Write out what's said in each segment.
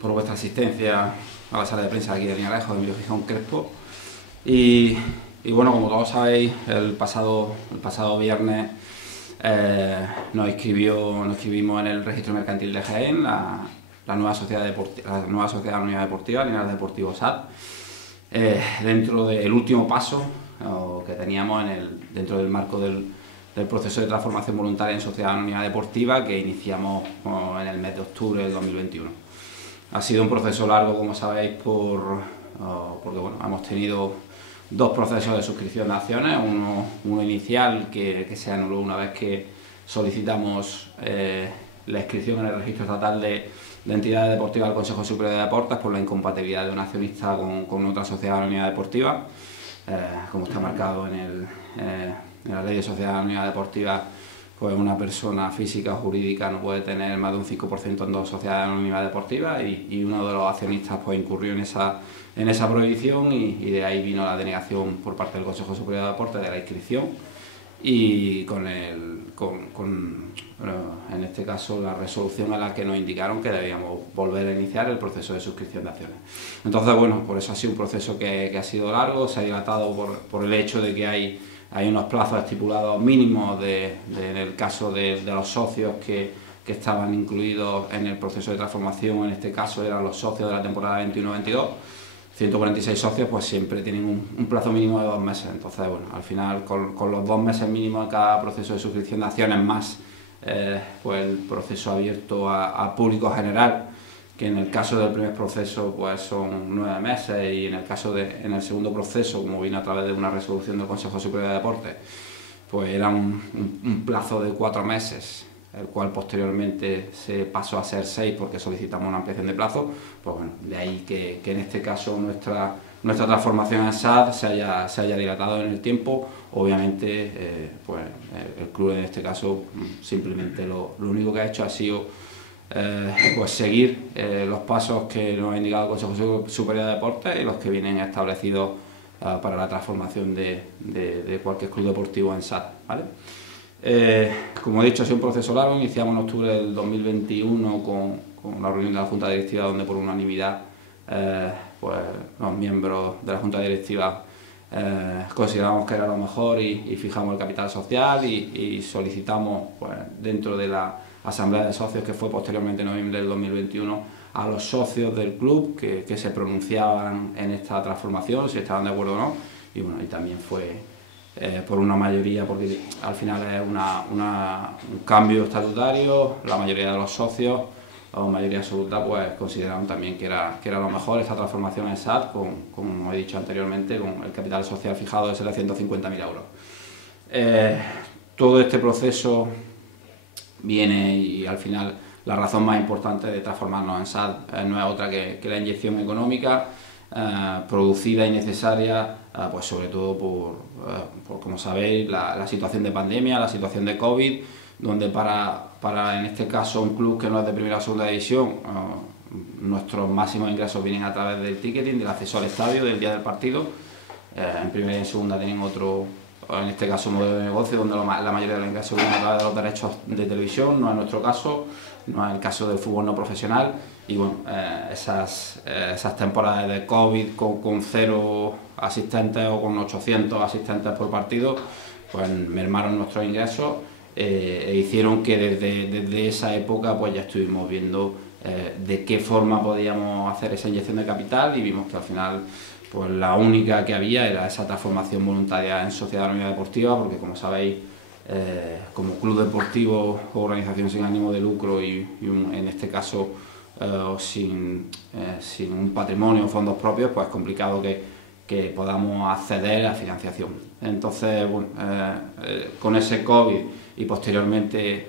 por vuestra asistencia a la sala de prensa aquí de Viñarejos, de Emilio Gijón Crespo. Y bueno, como todos sabéis, el pasado viernes nos inscribimos en el registro mercantil de Jaén, la nueva sociedad anónima deportiva, Linares Deportivo SAD, dentro del último paso que teníamos dentro del marco del proceso de transformación voluntaria en sociedad anónima deportiva que iniciamos en el mes de octubre del 2021. Ha sido un proceso largo, como sabéis, porque bueno, hemos tenido dos procesos de suscripción de acciones, uno inicial que se anuló una vez que solicitamos la inscripción en el registro estatal de entidades deportivas del Consejo Superior de Deportes por la incompatibilidad de un accionista con otra sociedad anónima deportiva, como está marcado en la ley de sociedad anónima deportiva. Pues una persona física o jurídica no puede tener más de un 5% en dos sociedades anónimas deportivas y uno de los accionistas pues incurrió en esa prohibición y de ahí vino la denegación por parte del Consejo Superior de Deportes de la inscripción y en este caso la resolución en la que nos indicaron que debíamos volver a iniciar el proceso de suscripción de acciones. Entonces, bueno, por eso ha sido un proceso que ha sido largo, se ha dilatado por el hecho de que hay unos plazos estipulados mínimos en el caso de los socios que estaban incluidos en el proceso de transformación. En este caso eran los socios de la temporada 21-22, 146 socios, pues siempre tienen un plazo mínimo de 2 meses. Entonces, bueno, al final con los 2 meses mínimos en cada proceso de suscripción de acciones más pues el proceso abierto a público general, que en el caso del primer proceso pues son 9 meses y en el segundo proceso, como vino a través de una resolución del Consejo Superior de Deportes, pues era un plazo de 4 meses, el cual posteriormente se pasó a ser 6 porque solicitamos una ampliación de plazo. Pues bueno, de ahí que en este caso nuestra transformación en SAD se haya dilatado en el tiempo. Obviamente pues el club en este caso simplemente lo único que ha hecho ha sido pues seguir los pasos que nos ha indicado el Consejo Superior de Deportes y los que vienen establecidos para la transformación de cualquier club deportivo en SAD, ¿vale? Como he dicho, ha sido un proceso largo. Iniciamos en octubre del 2021 con la reunión de la Junta Directiva, donde por unanimidad pues los miembros de la Junta Directiva consideramos que era lo mejor y fijamos el capital social y solicitamos pues, dentro de la Asamblea de Socios, que fue posteriormente en noviembre del 2021, a los socios del club que se pronunciaban en esta transformación, si estaban de acuerdo o no, y bueno, y también fue por una mayoría, porque al final es un cambio estatutario. La mayoría de los socios, la mayoría absoluta, pues consideraron también que era lo mejor esta transformación en SAD, como he dicho anteriormente, con el capital social fijado de 750.000 euros. Todo este proceso viene y al final la razón más importante de transformarnos en SAD no es otra que la inyección económica producida y necesaria, pues sobre todo por como sabéis, la situación de pandemia, la situación de COVID, donde para en este caso un club que no es de primera o segunda división, nuestros máximos ingresos vienen a través del ticketing, del acceso al estadio, del día del partido. En primera y en segunda tienen otro, en este caso, modelo de negocio, donde la mayoría de los ingresos vienen a través de los derechos de televisión. No es nuestro caso, no es el caso del fútbol no profesional. Y bueno, esas temporadas de COVID con 0 asistentes o con 800 asistentes por partido, pues mermaron nuestros ingresos e hicieron que desde esa época pues ya estuvimos viendo de qué forma podíamos hacer esa inyección de capital, y vimos que al final pues la única que había era esa transformación voluntaria en sociedad anónima deportiva, porque como sabéis, como club deportivo o organización sin ánimo de lucro en este caso sin un patrimonio o fondos propios, pues es complicado que podamos acceder a financiación. Entonces, bueno, con ese COVID y posteriormente,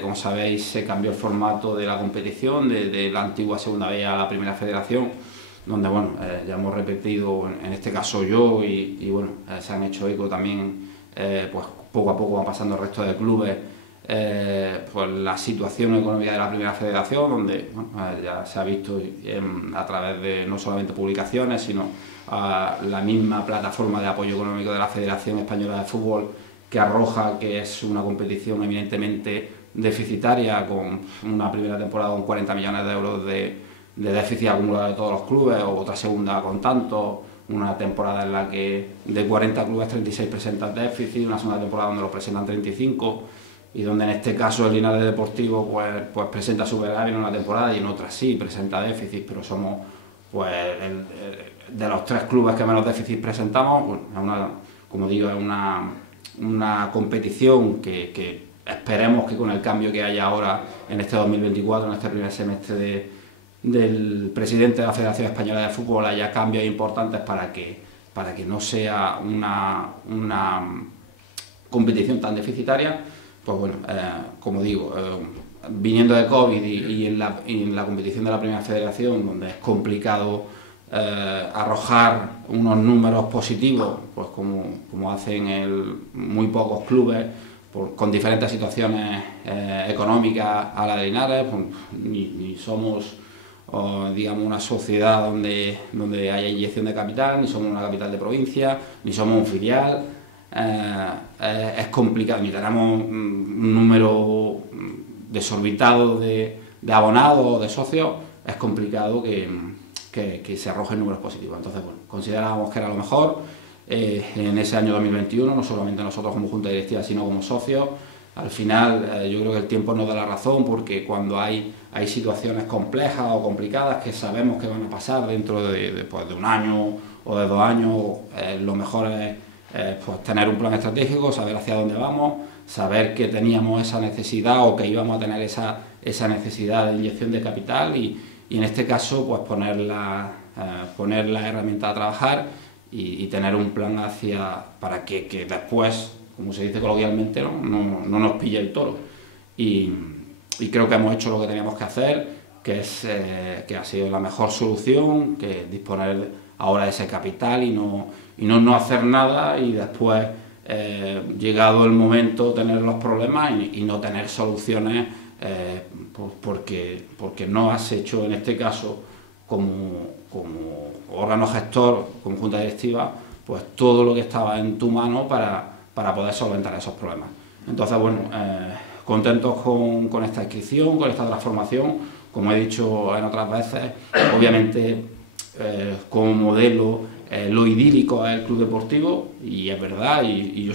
como sabéis, se cambió el formato de la competición de la antigua segunda B a la primera federación, donde bueno, ya hemos repetido, en este caso yo, y bueno, se han hecho eco también, pues poco a poco van pasando el resto de clubes, pues la situación económica de la primera federación, donde bueno, ya se ha visto a través de no solamente publicaciones, sino la misma plataforma de apoyo económico de la Federación Española de Fútbol, que arroja que es una competición eminentemente deficitaria, con una primera temporada con 40 millones de euros de déficit acumulado de todos los clubes, o otra segunda con tanto, una temporada en la que de 40 clubes 36 presentan déficit, una segunda temporada donde lo presentan 35, y donde en este caso el Linares Deportivo pues presenta superávit en una temporada y en otra sí presenta déficit, pero somos pues de los 3 clubes que menos déficit presentamos. Bueno, como digo, es una competición que esperemos que con el cambio que haya ahora en este 2024, en este primer semestre del presidente de la Federación Española de Fútbol, haya cambios importantes para que no sea una competición tan deficitaria. Pues bueno, como digo, viniendo de COVID y en la competición de la Primera Federación, donde es complicado arrojar unos números positivos, pues como hacen muy pocos clubes, con diferentes situaciones económicas a la de Linares, pues, ni somos digamos una sociedad donde haya inyección de capital, ni somos una capital de provincia, ni somos un filial. Es complicado, ni tenemos un número desorbitado de abonados o de socios. Es complicado que se arrojen números positivos. Entonces, bueno, considerábamos que era lo mejor en ese año 2021, no solamente nosotros como junta directiva, sino como socios. Al final, yo creo que el tiempo nos da la razón, porque cuando hay situaciones complejas o complicadas que sabemos que van a pasar dentro de un año o de 2 años, lo mejor es pues tener un plan estratégico, saber hacia dónde vamos, saber que teníamos esa necesidad o que íbamos a tener esa necesidad de inyección de capital y en este caso pues poner la herramienta a trabajar y tener un plan para que después, como se dice coloquialmente, no nos pille el toro. Y creo que hemos hecho lo que teníamos que hacer, que ha sido la mejor solución, que disponer ahora de ese capital y no hacer nada y después, llegado el momento, tener los problemas y no tener soluciones, pues porque no has hecho, en este caso, como órgano gestor, como junta directiva, pues todo lo que estaba en tu mano para poder solventar esos problemas. Entonces, bueno, contentos con esta inscripción, con esta transformación. Como he dicho en otras veces, obviamente como modelo lo idílico es el club deportivo, y es verdad, y yo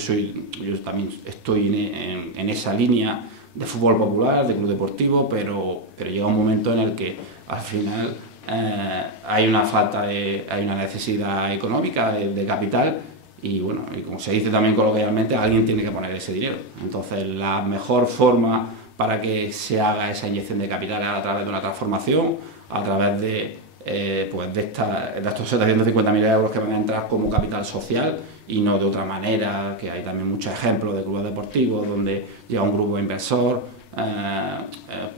también estoy en esa línea de fútbol popular, de club deportivo, pero llega un momento en el que al final hay una necesidad económica de capital, y bueno, y como se dice también coloquialmente, alguien tiene que poner ese dinero. Entonces la mejor forma para que se haga esa inyección de capital es a través de una transformación, a través de estos 750.000 euros que van a entrar como capital social y no de otra manera, que hay también muchos ejemplos de clubes deportivos donde llega un grupo inversor,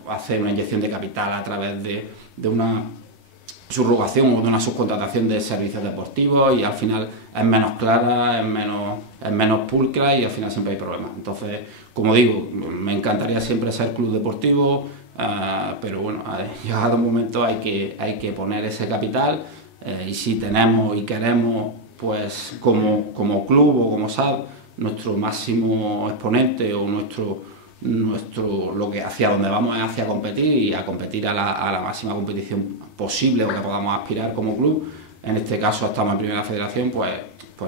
hace una inyección de capital a través de una subrogación o de una subcontratación de servicios deportivos, y al final es menos clara, es menos pulcra y al final siempre hay problemas. Entonces, como digo, me encantaría siempre ser club deportivo, pero bueno, llegado un momento hay que poner ese capital, y si tenemos y queremos, pues como club o como SAD, nuestro máximo exponente o lo que hacia donde vamos es hacia competir, y a competir a la máxima competición posible o que podamos aspirar como club. En este caso estamos en Primera Federación, pues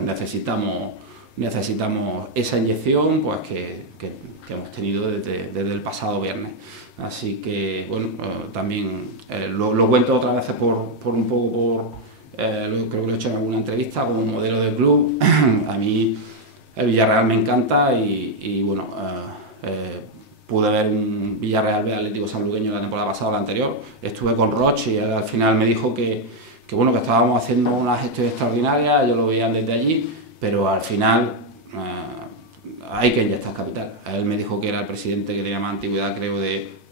necesitamos esa inyección pues que hemos tenido desde el pasado viernes. Así que bueno, también lo cuento otras veces creo que lo he hecho en alguna entrevista, como modelo de club. A mí el Villarreal me encanta y bueno, pude ver un Villarreal B Atlético Sanluqueño la temporada pasada o la anterior. Estuve con Roche y él al final me dijo que estábamos haciendo una gestión extraordinaria, ellos lo veían desde allí, pero al final hay que inyectar capital. Él me dijo que era el presidente que tenía más antigüedad, creo,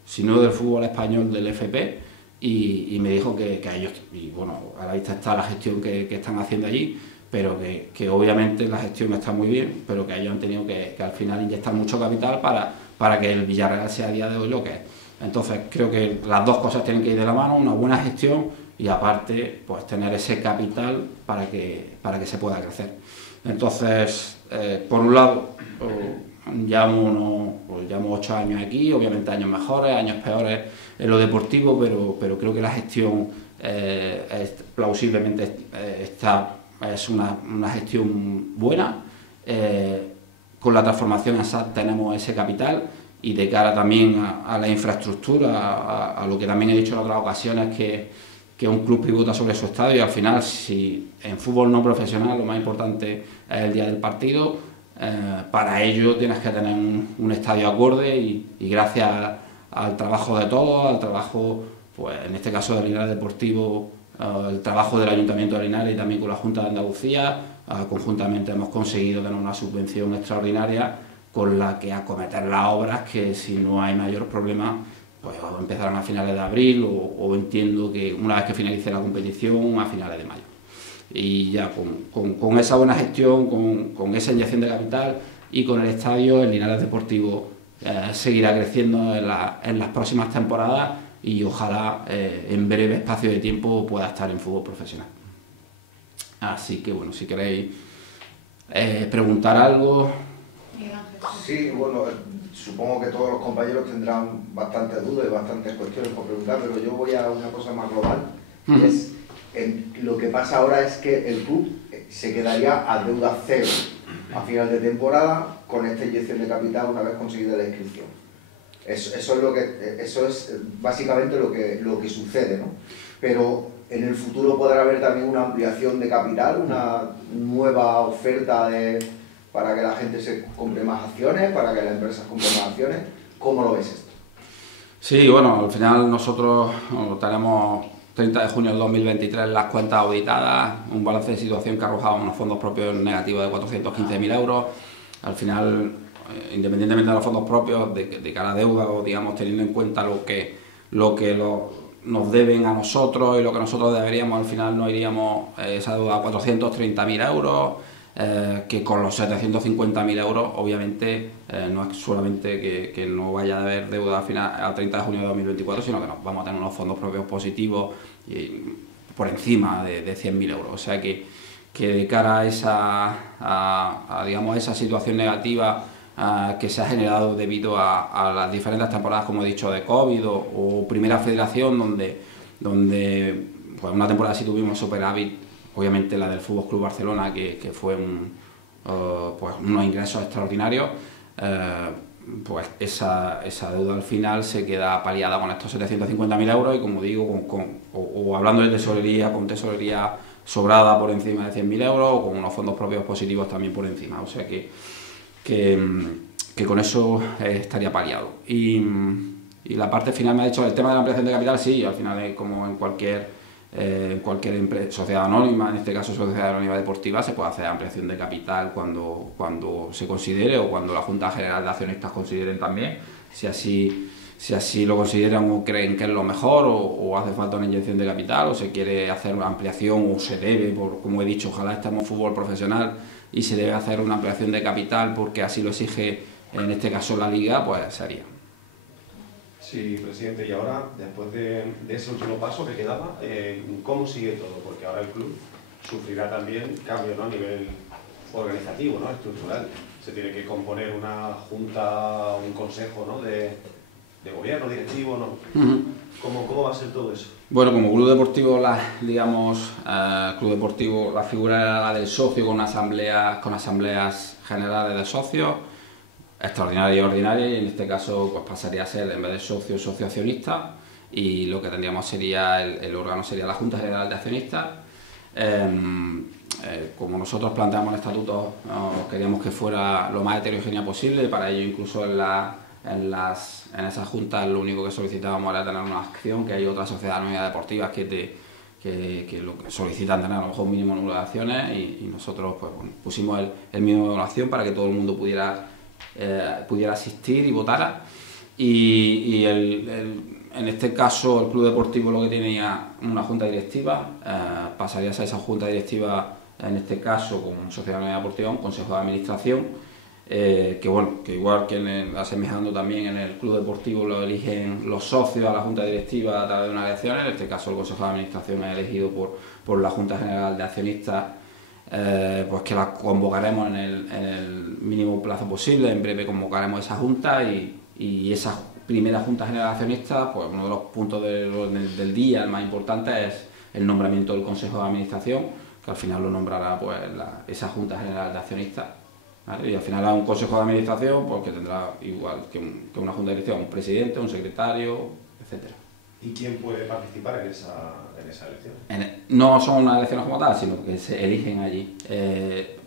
si no del fútbol español, del FP, y me dijo que a ellos, y bueno, a la vista está la gestión que están haciendo allí, pero que obviamente la gestión está muy bien, pero que ellos han tenido que al final inyectar mucho capital para que el Villarreal sea a día de hoy lo que es. Entonces creo que las dos cosas tienen que ir de la mano, una buena gestión y aparte pues tener ese capital para que se pueda crecer. Entonces, por un lado, llevamos 8 años aquí, obviamente años mejores, años peores en lo deportivo, pero creo que la gestión plausiblemente es una gestión buena. Con la transformación en SAT tenemos ese capital, y de cara también a la infraestructura, a lo que también he dicho en otras ocasiones, que un club pivota sobre su estadio, y al final, si en fútbol no profesional lo más importante es el día del partido, para ello tienes que tener un estadio acorde, y gracias al trabajo de todos, al trabajo, pues en este caso de Linares Deportivo, el trabajo del Ayuntamiento de Linares y también con la Junta de Andalucía, conjuntamente hemos conseguido tener una subvención extraordinaria con la que acometer las obras, que si no hay mayor problema pues empezarán a finales de abril, o entiendo que una vez que finalice la competición a finales de mayo. Y ya con esa buena gestión, con esa inyección de capital y con el estadio, el Linares Deportivo seguirá creciendo en las próximas temporadas, y ojalá en breve espacio de tiempo pueda estar en fútbol profesional. Así que bueno, si queréis preguntar algo. Sí, bueno, supongo que todos los compañeros tendrán bastantes dudas y bastantes cuestiones por preguntar, pero yo voy a una cosa más global, y es, lo que pasa ahora es que el club se quedaría a deuda cero a final de temporada con esta inyección de capital una vez conseguida la inscripción. Eso es básicamente lo que sucede, ¿no? Pero en el futuro podrá haber también una ampliación de capital, una nueva oferta para que la gente se compre más acciones, para que las empresas compren más acciones. ¿Cómo lo ves esto? Sí, bueno, al final nosotros tenemos 30 de junio del 2023 las cuentas auditadas, un balance de situación que arrojaba unos fondos propios negativos de 415.000 euros. Al final, independientemente de los fondos propios, de cara a deuda, o digamos teniendo en cuenta lo que nos deben a nosotros y lo que nosotros deberíamos, al final no iríamos esa deuda a 430.000 euros, que con los 750.000 euros obviamente no es solamente que no vaya a haber deuda a 30 de junio de 2024, sino que vamos a tener unos fondos propios positivos por encima de 100.000 euros. O sea que de cara a digamos, esa situación negativa que se ha generado debido a las diferentes temporadas, como he dicho, de COVID o Primera Federación, donde pues una temporada sí tuvimos superávit, obviamente la del Fútbol Club Barcelona, que fue pues unos ingresos extraordinarios, pues esa deuda al final se queda paliada con estos 750.000 euros, y como digo, o hablando de tesorería, con tesorería sobrada por encima de 100.000 euros, o con unos fondos propios positivos también por encima. O sea que con eso estaría paliado. Y la parte final me ha dicho el tema de la ampliación de capital. Sí, al final es como en cualquier sociedad anónima, en este caso sociedad anónima deportiva, se puede hacer ampliación de capital cuando se considere, o cuando la Junta General de Accionistas consideren también, si así lo consideran o creen que es lo mejor, o hace falta una inyección de capital, o se quiere hacer una ampliación, o se debe, como he dicho, ojalá estemos en fútbol profesional y se debe hacer una ampliación de capital porque así lo exige en este caso la Liga, pues se haría. Sí, presidente, y ahora, después de ese último paso que quedaba, ¿cómo sigue todo? Porque ahora el club sufrirá también cambios, ¿no?, a nivel organizativo, ¿no?, estructural. Se tiene que componer una junta, un consejo, ¿no?, de gobierno, directivo, ¿no? ¿Cómo va a ser todo eso? Bueno, como club deportivo, club deportivo, la figura era la del socio con asambleas generales de socios, extraordinaria y ordinaria, y en este caso pues pasaría a ser, en vez de socio accionista, y lo que tendríamos sería el órgano sería la Junta General de Accionistas. Como nosotros planteamos en el estatuto, queríamos que fuera lo más heterogénea posible, y para ello incluso en esas juntas lo único que solicitábamos era tener una acción, que hay otras sociedades anónimas deportivas que lo que solicitan tener a lo mejor un mínimo número de acciones, y nosotros pues, bueno, pusimos el mínimo de acción para que todo el mundo pudiera asistir y votara. Y en este caso el club deportivo lo que tenía una junta directiva, pasaría a ser esa junta directiva, en este caso con Sociedad Anónima Deportiva, un consejo de administración, que igual que asemejando también en el club deportivo lo eligen los socios a la junta directiva a través de unas elecciones. En este caso el consejo de administración es elegido por la Junta General de Accionistas, pues que la convocaremos en el mínimo plazo posible. En breve convocaremos esa junta y esa primera junta general de accionistas, pues uno de los puntos del día, el más importante, es el nombramiento del Consejo de Administración, que al final lo nombrará pues esa junta general de accionistas, ¿vale? Y al final hay un Consejo de Administración pues, que tendrá igual que una junta de dirección, un presidente, un secretario, etcétera. ¿Y quién puede participar en esa elección? No son unas elecciones como tal, sino que se eligen allí.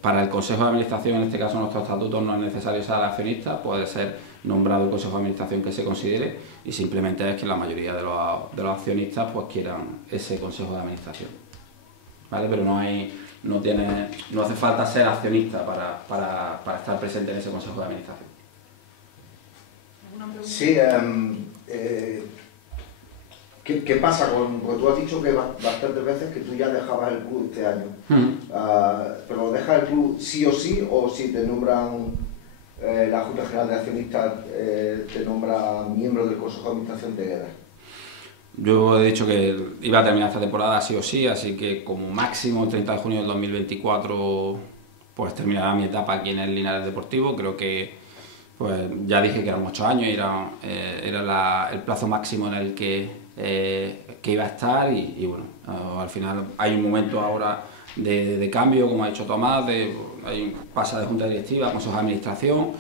Para el Consejo de Administración, en este caso nuestros estatutos, no es necesario ser accionista, puede ser nombrado el Consejo de Administración que se considere y simplemente es que la mayoría de los accionistas pues quieran ese Consejo de Administración, ¿vale? Pero no hace falta ser accionista para estar presente en ese Consejo de Administración. Sí, ¿qué pasa con...? Porque tú has dicho que bastantes veces que tú ya dejabas el club este año. ¿Pero dejas el club sí o si te nombran la Junta General de Accionistas, te nombra miembro del Consejo de Administración, te quedas? Yo he dicho que iba a terminar esta temporada sí o sí, así que como máximo el 30 de junio del 2024 pues terminará mi etapa aquí en el Linares Deportivo. Creo que pues ya dije que eran 8 años y era el plazo máximo en el que iba a estar y bueno, al final hay un momento ahora de cambio, como ha dicho Tomás, pasa de junta directiva a consejo de administración.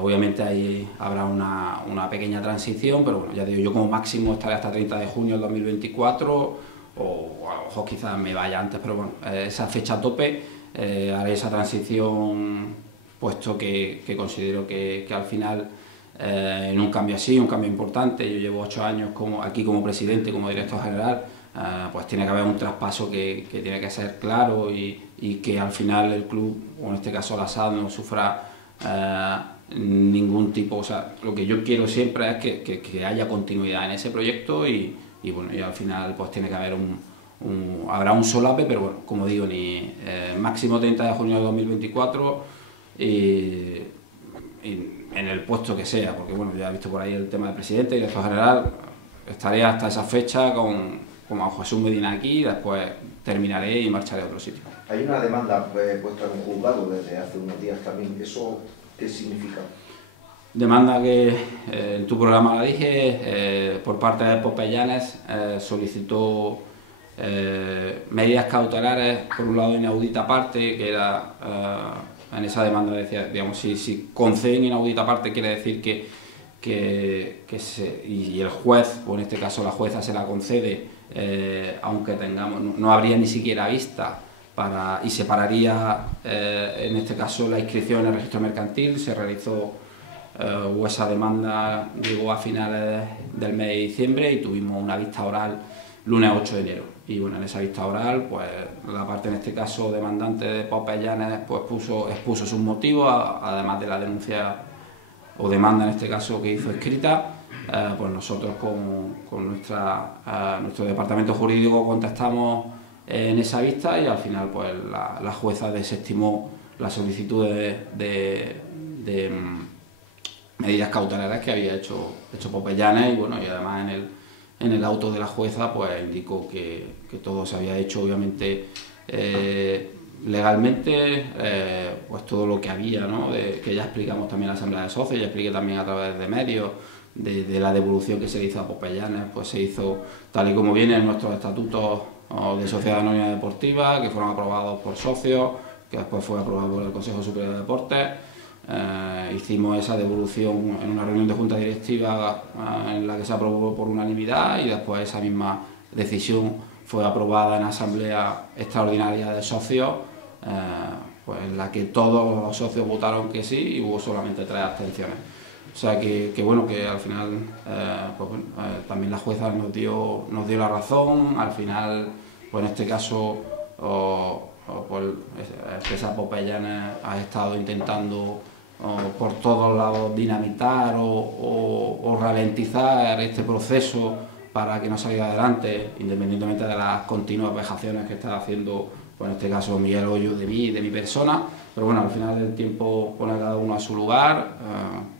Obviamente ahí habrá una pequeña transición, pero bueno, ya digo, yo como máximo estaré hasta 30 de junio del 2024 o a lo mejor quizás me vaya antes, pero bueno, esa fecha tope, haré esa transición, puesto que considero que al final en un cambio así, un cambio importante, yo llevo 8 años aquí como presidente, como director general, pues tiene que haber un traspaso que tiene que ser claro y que al final el club, o en este caso la SAD, no sufra ningún tipo. O sea, lo que yo quiero siempre es que haya continuidad en ese proyecto y bueno, y al final pues tiene que haber habrá un solape, pero bueno, como digo, ni máximo 30 de junio de 2024 y en el puesto que sea, porque bueno, ya he visto por ahí el tema del presidente y director general, estaré hasta esa fecha con Juan Jesús Medina aquí y después terminaré y marcharé a otro sitio. Hay una demanda puesta en un juzgado desde hace unos días también. ¿Eso qué significa? Demanda que en tu programa la dije, por parte de Popellanes, solicitó medidas cautelares, por un lado inaudita parte, que era en esa demanda decía, digamos, si conceden inaudita parte quiere decir y el juez, o en este caso la jueza se la concede, aunque no habría ni siquiera vista y se pararía en este caso la inscripción en el registro mercantil. Se realizó o esa demanda llegó a finales del mes de diciembre y tuvimos una vista oral lunes 8 de enero. Y bueno, en esa vista oral, pues la parte, en este caso demandante de Popellanes, pues expuso sus motivos, además de la denuncia o demanda en este caso que hizo escrita. Pues nosotros con nuestro departamento jurídico contestamos en esa vista y al final pues la jueza desestimó la solicitud de medidas cautelares que había hecho Popellanes y bueno, y además en el auto de la jueza pues indicó que todo se había hecho obviamente legalmente, pues todo lo que había, ¿no? Que ya explicamos también en la Asamblea de Socios, ya expliqué también a través de medios, de la devolución que se hizo a Popellanes, pues se hizo tal y como viene en nuestros estatutos de Sociedad Anónima Deportiva, que fueron aprobados por socios, que después fue aprobado por el Consejo Superior de Deportes. Hicimos esa devolución en una reunión de junta directiva en la que se aprobó por unanimidad y después esa misma decisión fue aprobada en asamblea extraordinaria de socios, pues en la que todos los socios votaron que sí y hubo solamente 3 abstenciones. O sea que bueno, que al final pues bueno, también la jueza nos dio la razón. Al final, pues en este caso pues Empresa Popellanes ha estado intentando por todos lados dinamitar o ralentizar este proceso para que no salga adelante, independientemente de las continuas vejaciones que está haciendo, pues en este caso Miguel Hoyo de mi persona. Pero bueno, al final el tiempo pone a cada uno a su lugar,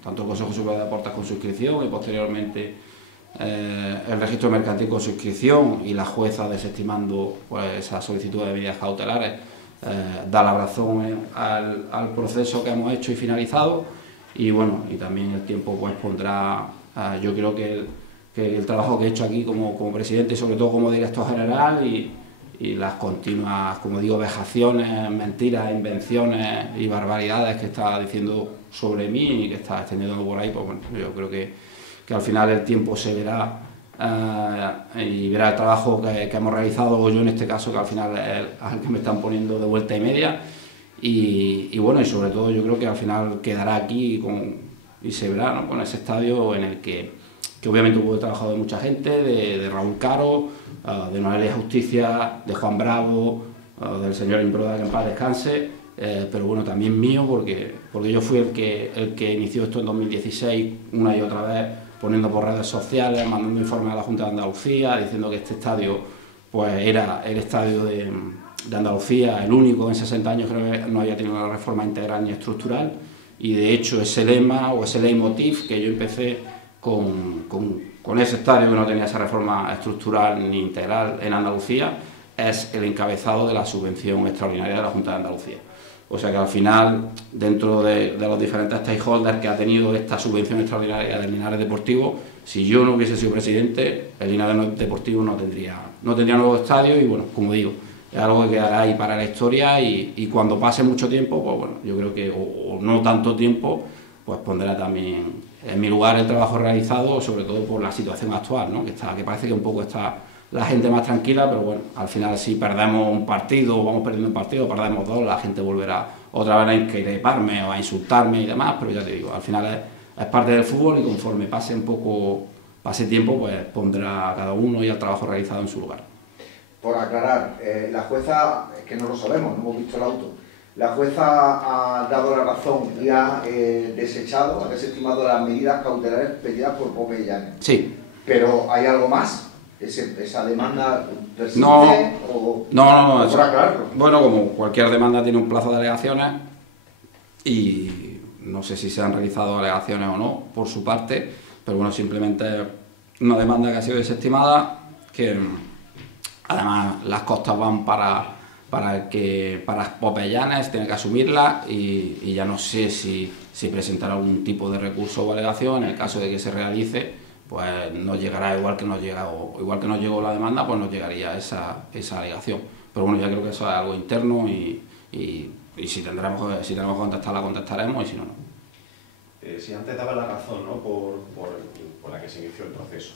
tanto el Consejo Superior de Deportes con su inscripción y posteriormente el registro mercantil con su inscripción y la jueza desestimando pues esa solicitud de medidas cautelares. da la razón al proceso que hemos hecho y finalizado, y bueno, y también el tiempo pues pondrá, yo creo que el trabajo que he hecho aquí como presidente y sobre todo como director general y las continuas, como digo, vejaciones, mentiras, invenciones y barbaridades que está diciendo sobre mí y que está extendiendo por ahí, pues bueno, yo creo que al final el tiempo se verá y verá el trabajo que hemos realizado, o yo en este caso, que al final es el que me están poniendo de vuelta y media, y bueno, y sobre todo yo creo que al final quedará aquí y se verá, ¿no?, con ese estadio en el que obviamente hubo el trabajo de mucha gente, de Raúl Caro, de Noelia Justicia, de Juan Bravo, del señor Imbroda, que en paz descanse, pero bueno, también mío, porque yo fui el que inició esto en 2016 una y otra vez, poniendo por redes sociales, mandando informes a la Junta de Andalucía, diciendo que este estadio pues era el estadio de Andalucía, el único en 60 años creo que no haya tenido una reforma integral ni estructural, y de hecho ese lema o ese leitmotiv que yo empecé con ese estadio que no tenía esa reforma estructural ni integral en Andalucía, es el encabezado de la subvención extraordinaria de la Junta de Andalucía. O sea que al final, dentro de los diferentes stakeholders que ha tenido esta subvención extraordinaria del Linares Deportivo, si yo no hubiese sido presidente, el Linares Deportivo no tendría nuevo estadio, y bueno, como digo, es algo que quedará ahí para la historia, y cuando pase mucho tiempo, pues bueno, yo creo que, o no tanto tiempo, pues pondrá también en mi lugar el trabajo realizado, sobre todo por la situación actual, ¿no?, que parece que un poco está la gente más tranquila, pero bueno, al final si perdemos un partido, vamos perdiendo un partido, perdemos dos, la gente volverá otra vez a increparme o a insultarme y demás, pero ya te digo, al final es parte del fútbol, y conforme pase tiempo, pues pondrá a cada uno y el trabajo realizado en su lugar. Por aclarar, la jueza, es que no lo sabemos, no hemos visto el auto, la jueza ha dado la razón y ha desestimado las medidas cautelares pedidas por Popeyanes. Sí. Pero ¿hay algo más? ¿Esa demanda persiste? No. Por aclararlo. Bueno, como cualquier demanda tiene un plazo de alegaciones, y no sé si se han realizado alegaciones o no por su parte, pero bueno, simplemente una demanda que ha sido desestimada, que además las costas van para Popeyanes, tiene que asumirla, y ya no sé si presentará algún tipo de recurso o alegación. En el caso de que se realice, pues nos llegará igual que nos llegó la demanda, pues nos llegaría esa alegación. Pero bueno, ya creo que eso es algo interno, y si tenemos que contestarla, contestaremos, y si no, no. Si antes daba la razón, ¿no?, por la que se inició el proceso,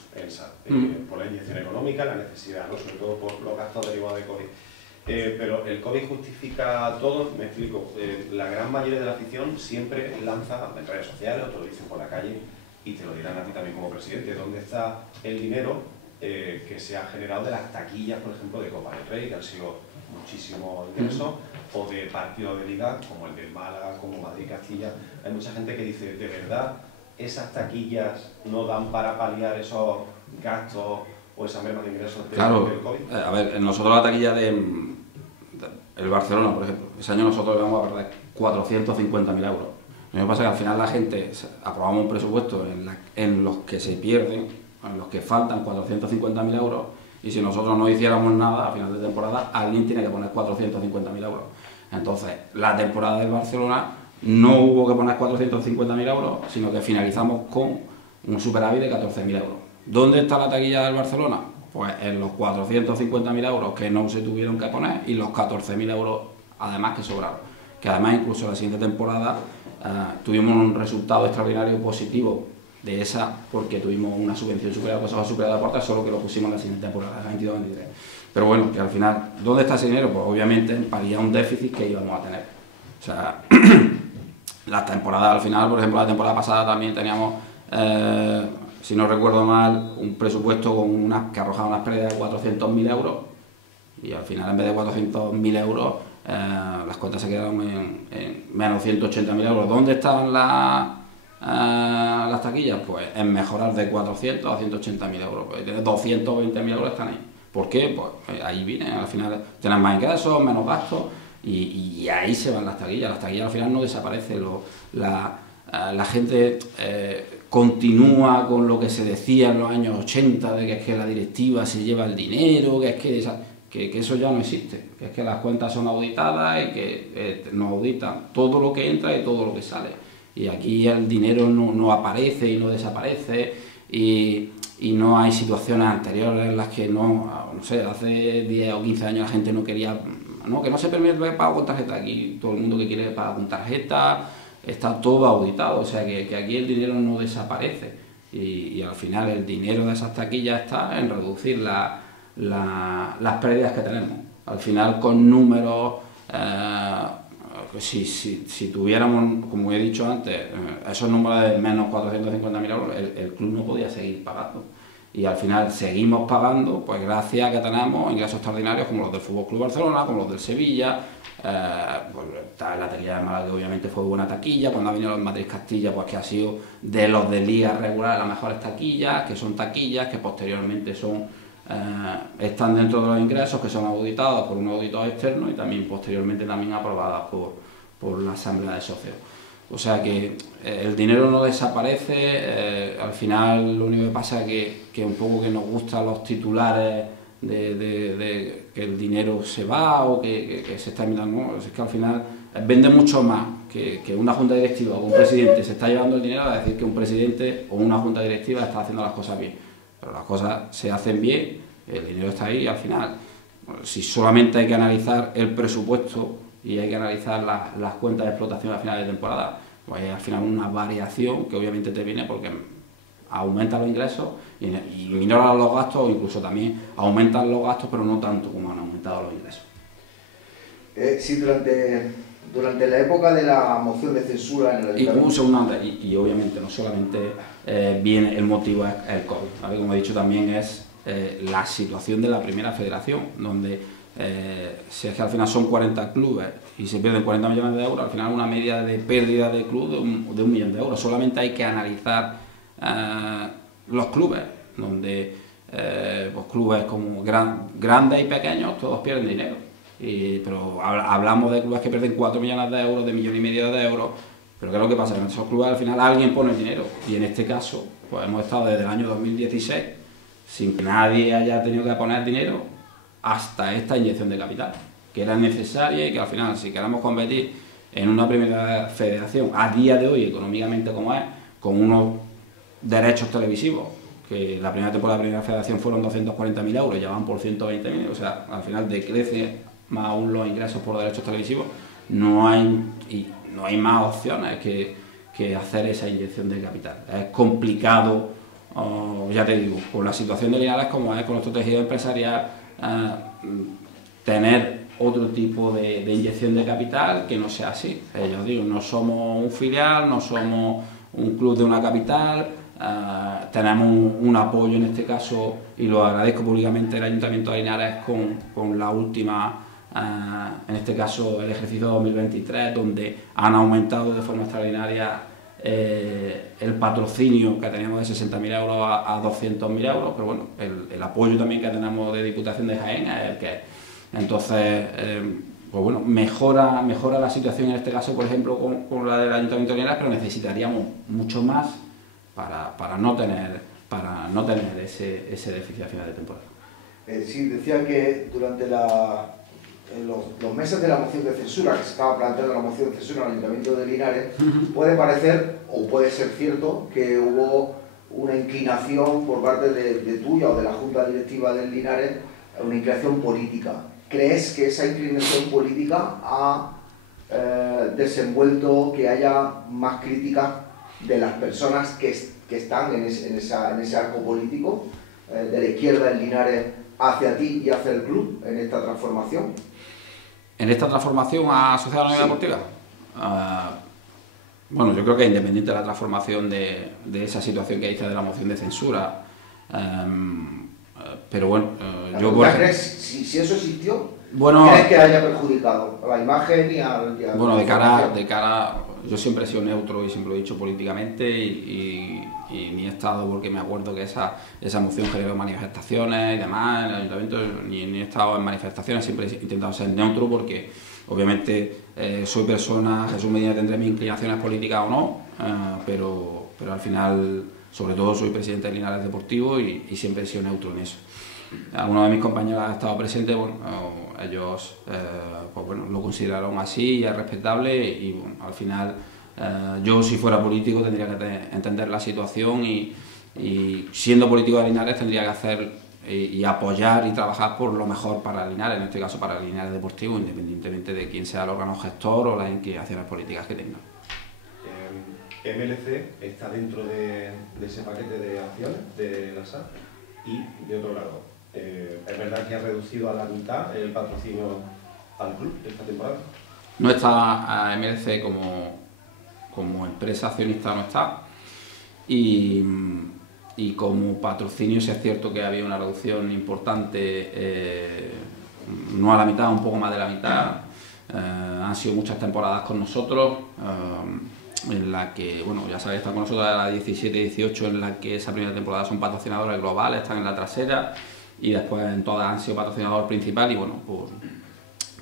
por la inyección económica, la necesidad, ¿no?, sobre todo por los gastos derivados de COVID. Pero el COVID justifica todo, me explico. La gran mayoría de la afición siempre lanza en redes sociales, o te lo dicen por la calle, y te lo dirán a ti también como presidente, ¿dónde está el dinero que se ha generado de las taquillas, por ejemplo, de Copa del Rey, que han sido muchísimo ingresos, o de partidos de liga, como el del Málaga, como Madrid-Castilla? Hay mucha gente que dice, ¿de verdad esas taquillas no dan para paliar esos gastos o esa merma de ingresos del COVID? A ver, nosotros la taquilla el Barcelona, por ejemplo, ese año nosotros vamos a perder 450.000 euros. Lo que pasa es que al final la gente, aprobamos un presupuesto en los que se pierden, en los que faltan 450.000 euros, y si nosotros no hiciéramos nada a final de temporada, alguien tiene que poner 450.000 euros. Entonces, la temporada del Barcelona no hubo que poner 450.000 euros, sino que finalizamos con un superávit de 14.000 euros. ¿Dónde está la taquilla del Barcelona? Pues en los 450.000 euros que no se tuvieron que poner, y los 14.000 euros además que sobraron. Que además incluso la siguiente temporada tuvimos un resultado extraordinario positivo de esa, porque tuvimos una subvención superior a Consejo Superior de Deportes, solo que lo pusimos en la siguiente temporada, 22-23. Pero bueno, que al final, ¿dónde está ese dinero? Pues obviamente en paliar un déficit que íbamos a tener. O sea, las temporadas al final, por ejemplo, la temporada pasada también teníamos, si no recuerdo mal, un presupuesto que arrojaba unas pérdidas de 400.000 euros, y al final, en vez de 400.000 euros, las cuentas se quedaron en menos 180.000 euros. ¿Dónde están las taquillas? Pues en mejorar de 400 a 180.000 euros. Pues 220.000 euros están ahí. ¿Por qué? Pues ahí viene, al final tienes más ingresos, menos gastos, y ahí se van las taquillas. Las taquillas al final no desaparecen. La gente continúa con lo que se decía en los años 80, de que es que la directiva se lleva el dinero, que es que que eso ya no existe, que es que las cuentas son auditadas y que nos auditan todo lo que entra y todo lo que sale. Y aquí el dinero no aparece y no desaparece y no hay situaciones anteriores en las que no sé, hace 10 o 15 años la gente no quería, que no se permite el pago con tarjeta. Aquí todo el mundo que quiere pagar con tarjeta, está todo auditado, o sea que aquí el dinero no desaparece y al final el dinero de esas taquillas está en reducir las pérdidas que tenemos. Al final con números, si tuviéramos, como he dicho antes, esos números de menos 450.000 euros, el club no podía seguir pagando. Y al final seguimos pagando, pues gracias a que tenemos ingresos extraordinarios como los del Fútbol Club Barcelona, como los del Sevilla, pues está la taquilla de Málaga, que obviamente fue buena taquilla, cuando ha venido el Madrid Castilla, pues que ha sido de los de liga regular las mejores taquillas, que son taquillas que posteriormente están dentro de los ingresos, que son auditados por un auditor externo y también posteriormente también aprobadas por la Asamblea de Socios. O sea que el dinero no desaparece, al final lo único que pasa es que un poco que nos gustan los titulares de que el dinero se va o que se está mirando, ¿no? Es que al final vende mucho más que una junta directiva o un presidente se está llevando el dinero a decir que un presidente o una junta directiva está haciendo las cosas bien. Pero las cosas se hacen bien, el dinero está ahí y al final, si solamente hay que analizar el presupuesto y hay que analizar las cuentas de explotación a finales de temporada, pues hay al final una variación que obviamente te viene porque aumenta los ingresos y minoran los gastos, o incluso también aumentan los gastos, pero no tanto como han aumentado los ingresos. Sí, durante la época de la moción de censura en el Ayuntamiento... Y obviamente no solamente viene el motivo es el COVID, ¿vale? Como he dicho también es la situación de la primera federación, donde si es que al final son 40 clubes y se pierden 40 millones de euros, al final una media de pérdida de club de 1 millón de euros. Solamente hay que analizar los clubes, donde pues clubes como grandes y pequeños todos pierden dinero. Pero hablamos de clubes que pierden 4 millones de euros, de 1,5 millones de euros, pero ¿qué es lo que pasa? En esos clubes al final alguien pone el dinero y en este caso pues hemos estado desde el año 2016 sin que nadie haya tenido que poner dinero hasta esta inyección de capital, que era necesaria y que al final, si queremos competir en una primera federación a día de hoy, económicamente como es, con unos derechos televisivos, que la primera temporada de la primera federación fueron 240.000 euros, ya van por 120.000, o sea, al final decrece más aún los ingresos por derechos televisivos, no hay más opciones que hacer esa inyección de capital. Es complicado, ya te digo, con la situación de Linares como es, con nuestro tejido empresarial, tener otro tipo de inyección de capital que no sea así. Yo digo, no somos un filial, no somos un club de una capital, tenemos un apoyo en este caso y lo agradezco públicamente el Ayuntamiento de Linares con la última, en este caso el ejercicio 2023, donde han aumentado de forma extraordinaria el patrocinio que teníamos de 60.000 euros a 200.000 euros, pero bueno, el apoyo también que tenemos de Diputación de Jaén es el que es. Entonces, pues bueno, mejora la situación en este caso, por ejemplo, con la del Ayuntamiento de Linares, pero necesitaríamos mucho más para no tener ese déficit a final de temporada. Sí, decía que durante los meses de la moción de censura, que se estaba planteando la moción de censura en el Ayuntamiento de Linares, puede parecer, o puede ser cierto, que hubo una inclinación por parte de tuya o de la Junta Directiva del Linares, una inclinación política. ¿Crees que esa inclinación política ha desenvuelto que haya más críticas de las personas que están en ese arco político, de la izquierda en Linares, hacia ti y hacia el club en esta transformación? ¿En esta transformación a Sociedad Anónima Deportiva? Bueno, yo creo que independiente de la transformación de esa situación que dice de la moción de censura, pero bueno, ¿crees, si eso existió, crees que haya perjudicado a la imagen y al... Bueno, de cara, yo siempre he sido neutro y siempre lo he dicho políticamente y ni he estado, porque me acuerdo que esa moción generó manifestaciones y demás en el ayuntamiento, ni he estado en manifestaciones, siempre he intentado ser neutro porque obviamente soy persona, Jesús Medina tendré mis inclinaciones políticas o no, pero al final, sobre todo soy presidente de Linares Deportivo y siempre he sido neutro en eso. algunos de mis compañeros han estado presentes, bueno, ellos pues bueno, lo consideraron así y es respetable y bueno, al final yo si fuera político tendría que entender la situación y siendo político de Linares tendría que hacer y apoyar y trabajar por lo mejor para Linares, en este caso para Linares Deportivo, independientemente de quién sea el órgano gestor o las inclinaciones políticas que tenga. MLC está dentro de ese paquete de acciones de la SAD y de otro lado, ¿es verdad que ha reducido a la mitad el patrocinio al club esta temporada? No está MLC como empresa accionista, no está, y como patrocinio sí es cierto que había una reducción importante, no a la mitad, un poco más de la mitad. Han sido muchas temporadas con nosotros, en la que, bueno, ya sabéis, están con nosotros a la 17-18, en la que esa primera temporada son patrocinadores globales, están en la trasera, y después en todas han sido patrocinador principal, y bueno,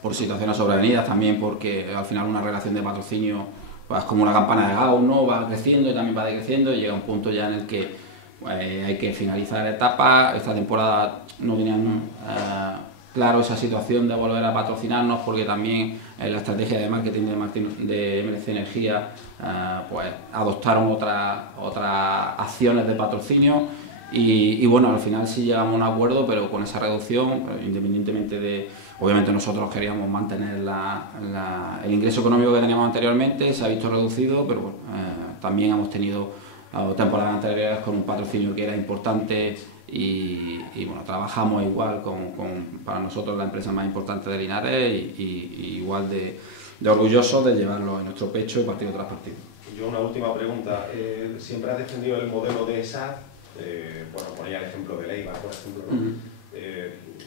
por situaciones sobrevenidas también, porque al final una relación de patrocinio pues, es como una campana de Gauss, ¿no? Va creciendo y también va decreciendo, y llega un punto ya en el que hay que finalizar etapas. Esta temporada no tenían claro esa situación de volver a patrocinarnos, porque también en la estrategia de marketing de MLC Energía pues adoptaron otras acciones de patrocinio y bueno, al final sí llegamos a un acuerdo, pero con esa reducción, independientemente de, obviamente nosotros queríamos mantener el ingreso económico que teníamos anteriormente, se ha visto reducido, pero también hemos tenido temporadas anteriores con un patrocinio que era importante y bueno, trabajamos igual para nosotros la empresa más importante de Linares y igual de orgullosos de llevarlo en nuestro pecho partido tras partido. Yo una última pregunta, siempre has defendido el modelo de SAD, bueno, ponía el ejemplo de Leiva, por ejemplo, ¿no?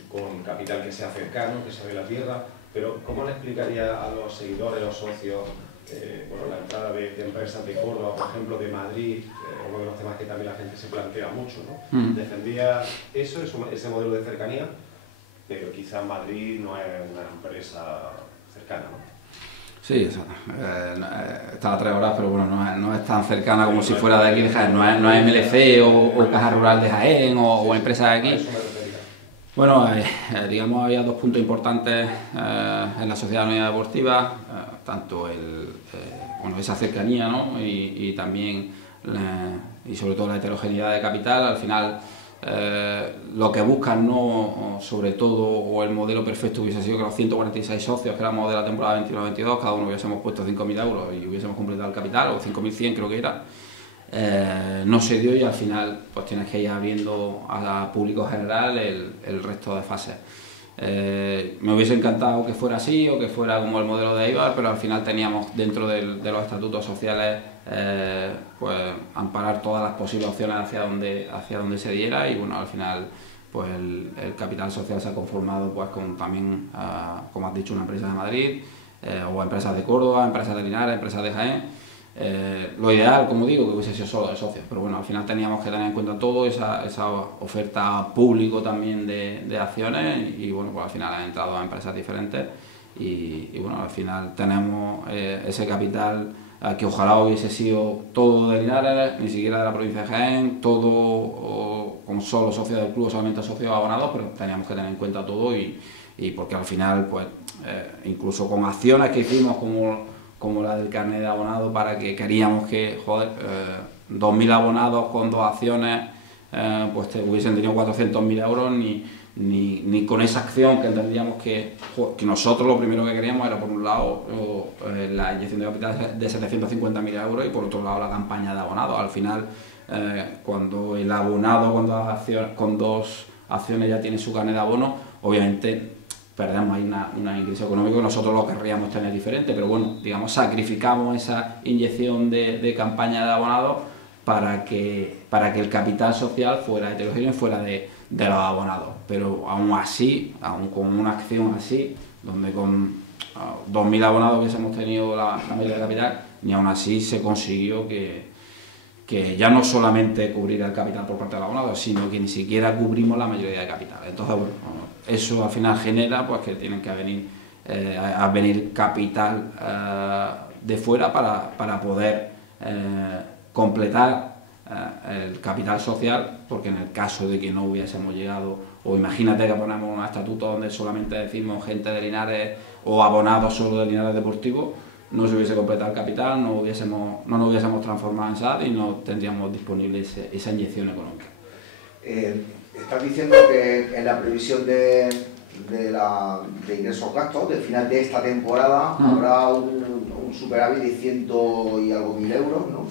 Con capital que sea cercano, que se ve la tierra, pero ¿cómo le explicaría a los seguidores o socios bueno, la entrada de empresas de Córdoba, por ejemplo, de Madrid, uno de los temas que también la gente se plantea mucho, ¿no? Defendía ese modelo de cercanía, pero quizás Madrid no es una empresa cercana, ¿no? Sí, está a 3 horas, pero bueno, no es tan cercana como si fuera de aquí de Jaén, no es MLC o Caja Rural de Jaén o empresas de aquí. Bueno, digamos, había dos puntos importantes en la Sociedad Anónima Deportiva, tanto bueno, esa cercanía, ¿no? y también, y sobre todo la heterogeneidad de capital. Al final, lo que buscan, ¿no? Sobre todo, o el modelo perfecto hubiese sido que los 146 socios que éramos de la temporada 21-22, cada uno hubiésemos puesto 5.000 euros y hubiésemos completado el capital, o 5.100 creo que era. No se dio y al final pues tienes que ir abriendo a público general el resto de fases. Me hubiese encantado que fuera así o que fuera como el modelo de Eibar, pero al final teníamos dentro de los estatutos sociales pues amparar todas las posibles opciones hacia donde se diera y bueno, al final pues el capital social se ha conformado pues con también, como has dicho, una empresa de Madrid o empresas de Córdoba, empresas de Linares, empresas de Jaén. Lo ideal, como digo, que hubiese sido solo de socios, pero bueno, al final teníamos que tener en cuenta todo, esa oferta público también de acciones y bueno, pues al final han entrado a empresas diferentes y bueno, al final tenemos ese capital que ojalá hubiese sido todo de Linares, ni siquiera de la provincia de Jaén, todo con solo socios del club, solamente socios abonados, pero teníamos que tener en cuenta todo y porque al final, pues incluso con acciones que hicimos como la del carnet de abonado, para que queríamos que, 2.000 abonados con 2 acciones, pues hubiesen tenido 400.000 euros, ni con esa acción que entendíamos que nosotros lo primero que queríamos era, por un lado, la inyección de capital de 750.000 euros y por otro lado la campaña de abonados. Al final, cuando el abonado con 2 acciones ya tiene su carnet de abono, obviamente perdemos ahí un ingreso económico que nosotros lo querríamos tener diferente, pero bueno, digamos, sacrificamos esa inyección de campaña de abonados para que el capital social fuera heterogéneo, fuera de los abonados. Pero aún así, aún con una acción así, donde con 2.000 abonados hubiésemos tenido la mayoría de capital, ni aún así se consiguió que ya no solamente cubrir el capital por parte del abonado, sino que ni siquiera cubrimos la mayoría de capital. Entonces, bueno, eso al final genera pues que tienen que venir capital de fuera para poder completar el capital social, porque en el caso de que no hubiésemos llegado, o imagínate que ponemos un estatuto donde solamente decimos gente de Linares o abonados solo de Linares Deportivo, no se hubiese completado el capital, no nos hubiésemos transformado en SAD y no tendríamos disponible esa inyección económica. Estás diciendo que en la previsión de ingresos gastos, del final de esta temporada, habrá un superávit de 100 y algo mil euros, ¿no?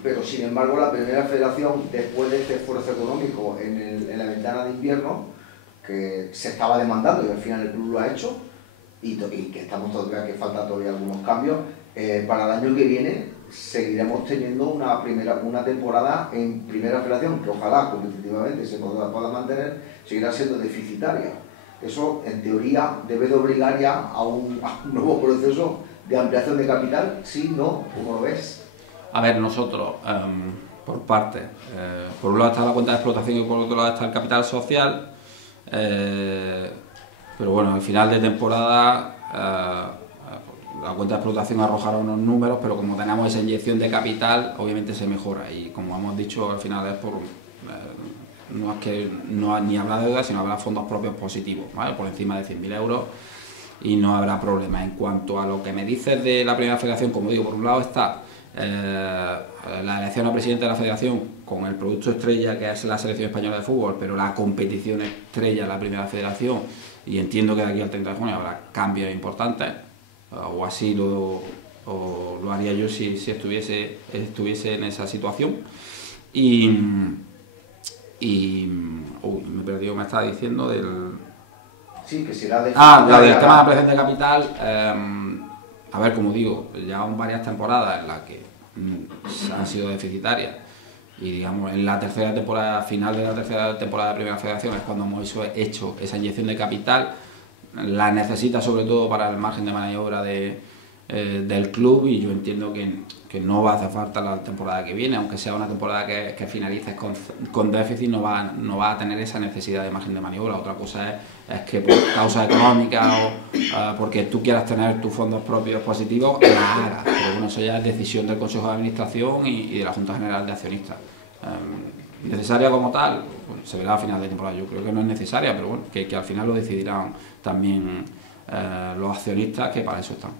Pero sin embargo la primera federación, después de este esfuerzo económico en la ventana de invierno, que se estaba demandando y al final el club lo ha hecho, y que estamos todavía, que faltan todavía algunos cambios, para el año que viene seguiremos teniendo una temporada en primera federación que ojalá competitivamente se pueda mantener, seguirá siendo deficitaria. Eso en teoría debe de obligar ya a un nuevo proceso de ampliación de capital, ¿sí, no? ¿Cómo lo ves? A ver, nosotros, por partes, por un lado está la cuenta de explotación y por otro lado está el capital social, pero bueno, al final de temporada la cuenta de explotación arrojará unos números, pero como tenemos esa inyección de capital, obviamente se mejora y como hemos dicho, al final es por... no es que no ni habrá deuda, sino habrá fondos propios positivos, ¿vale? Por encima de 100.000 euros y no habrá problema. En cuanto a lo que me dices de la primera federación, como digo, por un lado está la elección a presidente de la federación con el producto estrella que es la selección española de fútbol, pero la competición estrella de la primera federación, y entiendo que de aquí al 30 de junio habrá cambios importantes, o así lo haría yo si estuviese en esa situación. Y me perdí, me estaba diciendo del... Sí, que será de... la del tema de la ampliación de capital. A ver, como digo, llevan varias temporadas en las que han sido deficitarias y digamos en la tercera temporada, final de la tercera temporada de Primera Federación es cuando hemos hecho esa inyección de capital. La necesita sobre todo para el margen de maniobra del club y yo entiendo que no va a hacer falta la temporada que viene, aunque sea una temporada que finalices con déficit, no va a tener esa necesidad de margen de maniobra. Otra cosa es que por causas económicas o porque tú quieras tener tus fondos propios positivos, la hagas, pero bueno, eso ya es decisión del Consejo de Administración y de la Junta General de Accionistas. ¿Necesaria como tal? Bueno, se verá a final de temporada. Yo creo que no es necesaria, pero bueno, que al final lo decidirán también los accionistas, que para eso están.